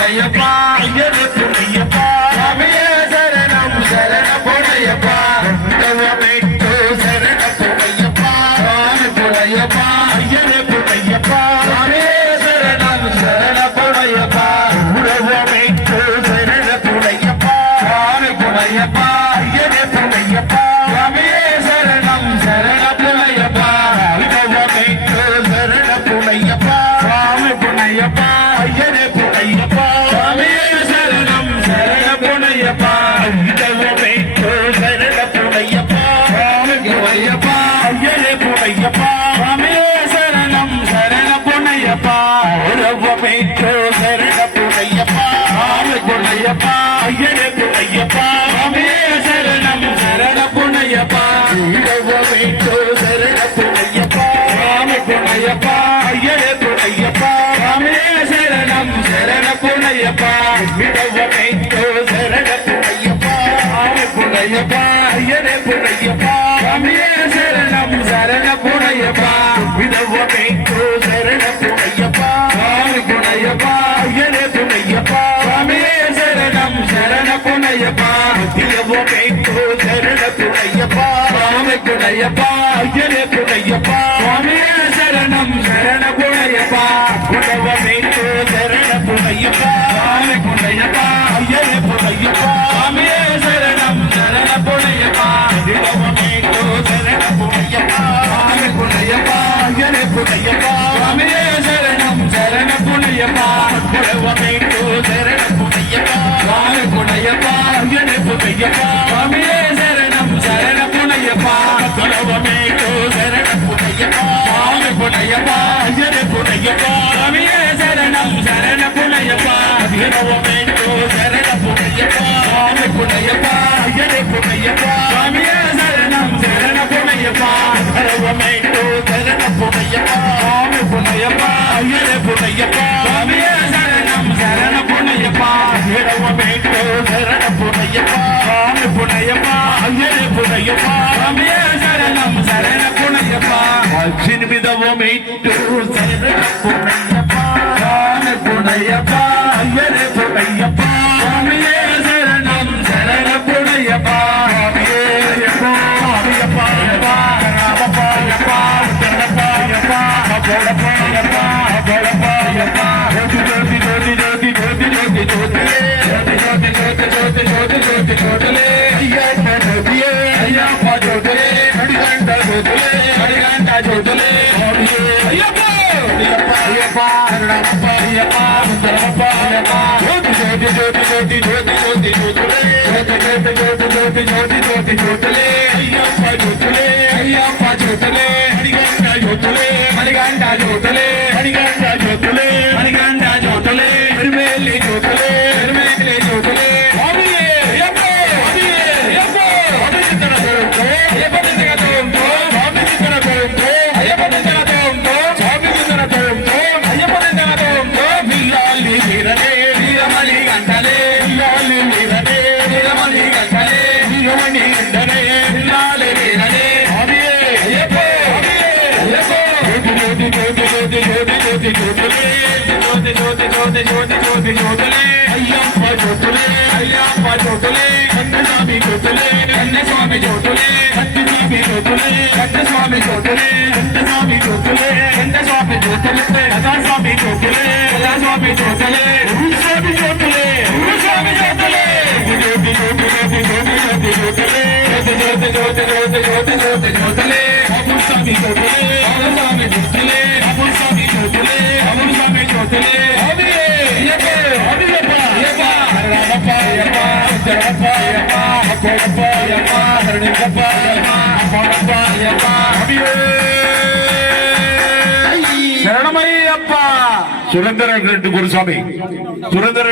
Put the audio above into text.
துணையப்பா ஐயனே துணையப்பா சாமியே சரணம் சரண பொன்னையப்பா மீட்டு சரண துணையப்பா சாமி துணையப்பா ஐயனே துணையப்பா சாமியே சரணம் சரண பொன்னையப்பா மீட்டு சரண துணையப்பா சாமி துணையப்பா ஐயனே துணையப்பா சாமியே சரணம் சரண பொன்னையப்பா மீட்டு சரண துணையப்பா சாமி துணையப்பா ஐயனே துணையப்பா சாமியே சரணம் சரண பொன்னையப்பா மீட்டு சரண துணையப்பா சாமி துணையப்பா ஐயனே துணையப்பா சாமியே சரணம் சரண பொன்னையப்பா மீட்டு சரண துணையப்பா சாமி துணையப்பா ஐயனே துணையப்பா சாமியே சரணம் சரண பொன்னையப்பா மீட்டு சரண துணையப்பா சாமி துணையப்பா ஐயனே துணையப்பா சாமியே சரணம் சரண பொன்னையப்பா மீட்டு சரண துணையப்பா சாமி துணையப்பா ஐயனே துணையப்பா சாமியே சரணம் சரண பொன்னையப்பா மீட்டு சரண துணையப்பா சாமி துணையப்பா ஐயனே துணையப்பா சாமியே சரணம் சரண பொன்னையப்பா மீட்டு சரண துணையப்பா சாமி துணையப்பா ஐயனே துணையப்பா சாமியே சரணம் சரண பொன்னையப்பா மீட்டு சரண துணையப்பா சாமி துணையப்பா ஐயனே துணையப்பா சாமியே சரணம் சரண பொன்னையப்பா மீட்டு சரண துணையப்பா சாமி துணையப்பா ஐயனே துணையப்பா சாமியே சரணம் சரண பொன்னையப்பா மீட்டு சரண துணையப்பா சாமி துணையப்பா ஐயனே துணையப்பா சாமியே சரணம் சரண பொன்னையப்பா மீட்டு சரண துணையப்பா சாமி துணையப்பா ஐயனே துணையப்பா சாமியே சரணம் சரண பொன்னையப்பா மீட்டு சரண பொன்னையப்பா சாமி துணையப்பா ஐயனே துணையப்பா சாமியே சரணம் சரண பொன்னையப்பா மீட்டு சரண பொன்னையப்பா சாமி துணையப்பா ஐயனே துணையப்பா சாமியே சரணம் சரண பொன்னையப்பா மீட்டு சரண பொன்னையப்பா சாமி துணையப்பா ஐயனே துணையப்பா சாமியே சரணம் சரண பொன்னையப்பா அச்சின் மிதவோ மீட்டு சரண பொன்னையப்பா சாமி துணையப்பா ஐயனே துணையப்பா சாமியே சரணம் சரண பொன்னையப்பா சாமியே யப்பா யப்பா யப்பா ராமப்பா யப்பா தன்னப்பா யப்பா போடப்பா யப்பா போடப்பா யப்பா ஜோதி ஜோதி ஜோதி ஜோதி ஜோதி ஜோதி ஜோதி ஜோதி ஜோதி ஜோதி ஜோதி ஜோதிலே ஐயா ஜோதியே ஐயப்பா ஜோதிலே அடிகண்ட ஜோதிலே அடிகண்ட ஜோதிலே ஐயப்பா ஐயப்பா ஐயப்பா ராமப்பா யப்பா தன்னப்பா யப்பா ஜோதி ஜோதி ஜோதி ஜோதி ஜோதி ஜோதிலே ஜோதி ஜோதி ஜோதி ஜோதி ஜோதிலே ஐயப்பா ஜோதிலே ஐயப்பா ஜோதிலே அடிகண்ட ஜோதிலே அடிகண்ட ஜோதிலே அடிகண்ட ஜோதிலே அடிகண்ட ஜோதிலே பெருமேலி ஜோதிலே பெருமேலி ஜோதிலே ஆவியே யப்பா ஆவியே யப்பா ஆவிசித்தன தோம்போ யப்பதித்தன தோம்போ ஆவிசித்தன தோம்போ யப்பதித்தன தோம்போ ஆவிசித்தன தோம்போ யப்பதித்தன தோம்போ மில்லாலி வீரனே வீரமணி கண்டலே மில்லாலி வீரனே வீரமணி கண்டலே வீரமணி கண்டலே மில்லாலி வீரனே ஆவியே யப்பா ஆவியே யப்பா ஜோதி ஜோதி ஜோதி ஜோதி ஜோதி ஜோதிலே ஜோதி ஜோதி ஜோதி ஜோதி ஜோதி ஜோதிலே ஐயப்பா ஜோதிலே ஐயப்பா ஜோதிலே கண்ணசாமி ஜோதிலே கண்ணசாமி ஜோதிலே கண்ணசாமி ஜோதிலே கண்ணசாமி ஜோதிலே கண்ணசாமி ஜோதிலே கண்ணசாமி ஜோதிலே கண்ணசாமி ஜோதிலே கண்ணசாமி ஜோதிலே உருசாமி ஜோதிலே உருசாமி ஜோதிலே ஜோதி ஜோதி ஜோதி ஜோதி ஜோதி ஜோதிலே ஜோதி ஜோதி ஜோதி ஜோதி ஜோதி ஜோதிலே உருசாமி ஜோதிலே உருசாமி ஜோதிலே உருசாமி ஜோதிலே உருசாமி ஜோதிலே ஆவியே யப்பா ஆவியப்பா யப்பா ராமப்பா யப்பா தன்னப்பா யப்பா கோடப்பா யப்பா ஹரணிப்பா யப்பா கோடப்பா யப்பா ஆவியே சரணமையப்பா சுரேந்திர ரெட்டி குருசாமி சுரேந்திர